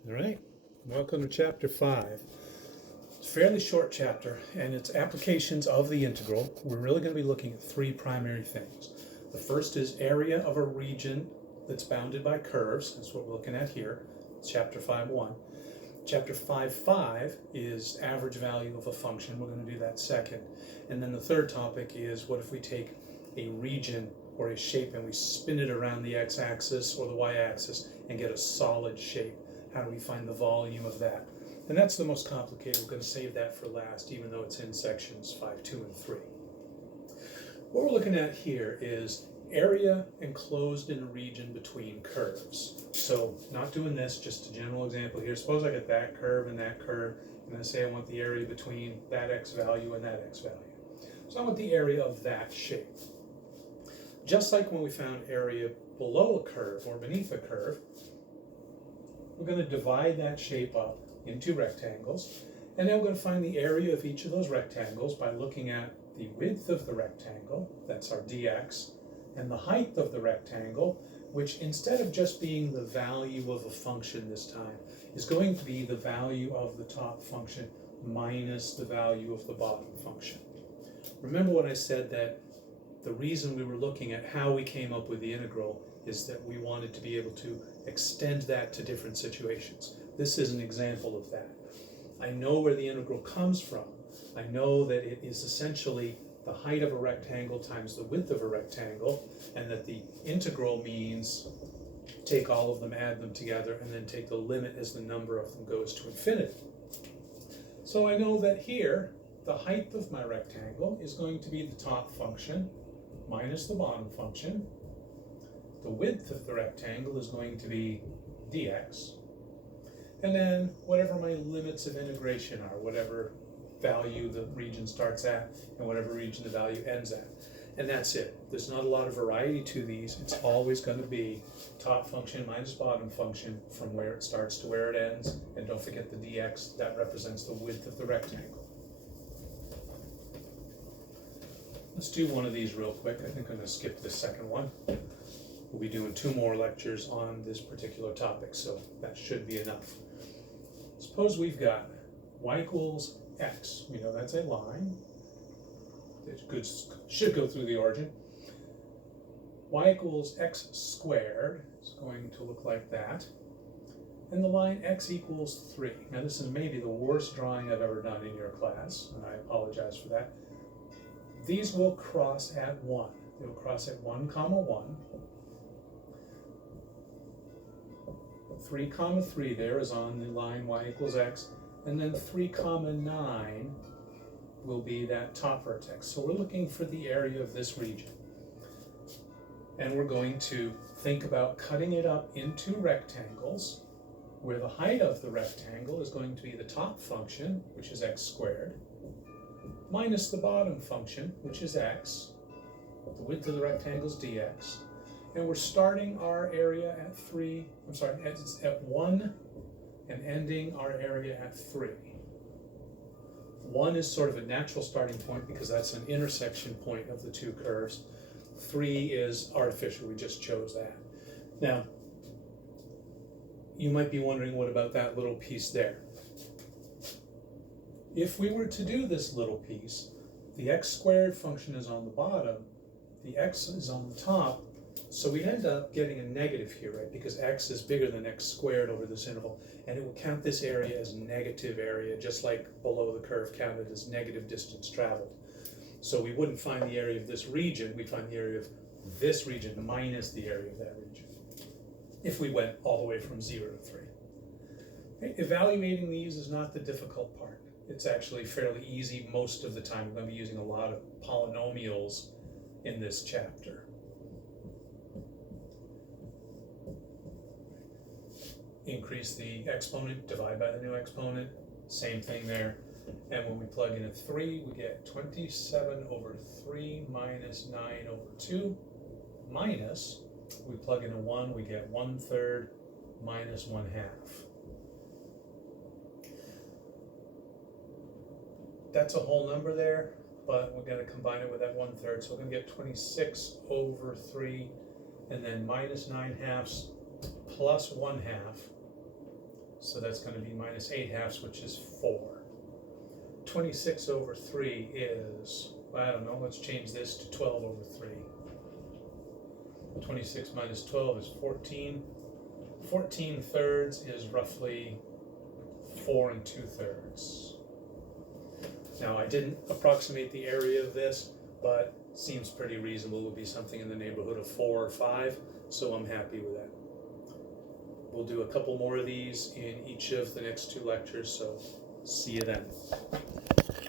All right, welcome to chapter 5. It's a fairly short chapter and it's applications of the integral. We're really going to be looking at three primary things. The first is area of a region that's bounded by curves. That's what we're looking at here. It's chapter 5.1. Chapter 5.5 is average value of a function. We're going to do that second. And then the third topic is what if we take a region or a shape and we spin it around the x-axis or the y-axis and get a solid shape. How do we find the volume of that? And that's the most complicated. We're going to save that for last, even though it's in sections 5, 2, and 3. What we're looking at here is area enclosed in a region between curves. So not doing this, just a general example here. Suppose I get that curve, and I say I want the area between that x value and that x value. So I want the area of that shape. Just like when we found area below a curve or beneath a curve, we're going to divide that shape up into rectangles, and then we're going to find the area of each of those rectangles by looking at the width of the rectangle, that's our dx, and the height of the rectangle, which instead of just being the value of a function this time, is going to be the value of the top function minus the value of the bottom function. Remember when I said that the reason we were looking at how we came up with the integral is that we wanted to be able to extend that to different situations. This is an example of that. I know where the integral comes from. I know that it is essentially the height of a rectangle times the width of a rectangle, and that the integral means take all of them, add them together, and then take the limit as the number of them goes to infinity. So I know that here, the height of my rectangle is going to be the top function minus the bottom function. The width of the rectangle is going to be dx. And then whatever my limits of integration are, whatever value the region starts at and whatever region the value ends at. And that's it. There's not a lot of variety to these. It's always going to be top function minus bottom function from where it starts to where it ends. And don't forget the dx, that represents the width of the rectangle. Let's do one of these real quick. I think I'm going to skip this second one. We'll be doing 2 more lectures on this particular topic, so that should be enough. Suppose we've got y equals x. We know that's a line. It should go through the origin. Y equals x squared is going to look like that. And the line x equals 3. Now this is maybe the worst drawing I've ever done in your class, and I apologize for that. These will cross at 1. They will cross at 1, 1. 3, 3 there is on the line y equals x, and then 3, 9 will be that top vertex. So we're looking for the area of this region. And we're going to think about cutting it up into rectangles, where the height of the rectangle is going to be the top function, which is x squared, minus the bottom function, which is x. The width of the rectangle is dx. And we're starting our area at 1 and ending our area at 3. 1 is sort of a natural starting point because that's an intersection point of the two curves. 3 is artificial, we just chose that. Now, you might be wondering, what about that little piece there? If we were to do this little piece, the x squared function is on the bottom, the x is on the top, so we end up getting a negative here, right? Because x is bigger than x squared over this interval, and it will count this area as negative area, just like below the curve counted as negative distance traveled. So we wouldn't find the area of this region, we'd find the area of this region minus the area of that region, if we went all the way from 0 to 3. Okay? Evaluating these is not the difficult part. It's actually fairly easy most of the time. We're going to be using a lot of polynomials in this chapter. Increase the exponent, divide by the new exponent, same thing there. And when we plug in a 3, we get 27 over 3 minus 9 over 2, minus, we plug in a 1, we get 1/3 minus 1/2. That's a whole number there, but we're going to combine it with that 1/3, so we're going to get 26 over 3, and then minus 9/2 plus 1/2 So that's going to be minus 8/2, which is 4. 26 over 3 is, well, I don't know, let's change this to 12 over 3. 26 minus 12 is 14. 14 thirds is roughly 4 2/3. Now, I didn't approximate the area of this, but seems pretty reasonable. It would be something in the neighborhood of 4 or 5, so I'm happy with that. We'll do a couple more of these in each of the next 2 lectures, so see you then.